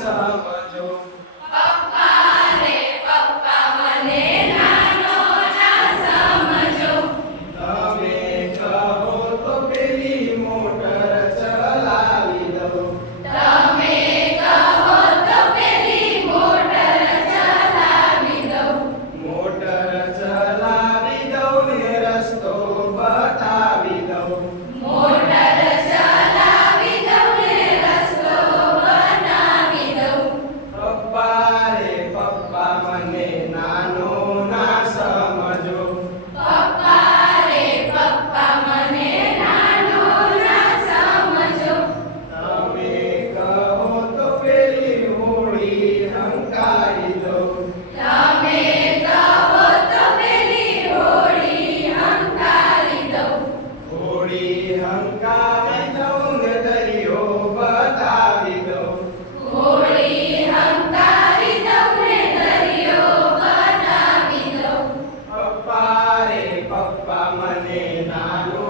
સમજો. પપ્પા રે પપ્પા મને નાનો ના સમજો. તમે કહો તો પેલી મોટર ચલાવી દઉં. તમે કહો તો પેલી મોટર ચલાવી દઉં. મોટર ચલાવી દઉં ને રસ્તો બતાવી દઉં. મોટર ચલાવી દઉં ને રસ્તો બનાવી દઉં. પપ્પા રે પપ્પા મને નાનો ના સમજો. પપ્પા રે પપ્પા મને નાનો ના સમજો. તમે કહો તો પેલી હોળી હંકારી દઉં. તમે કહો તો પેલી હોળી હંકારી દઉં. હોળી હંકારી દઉં ને દરિયો બતાવી દઉં. હોળી હંકારી દઉં ને દરિયો બનાવી દઉં. પપ્પા રે પપ્પા મને નાનો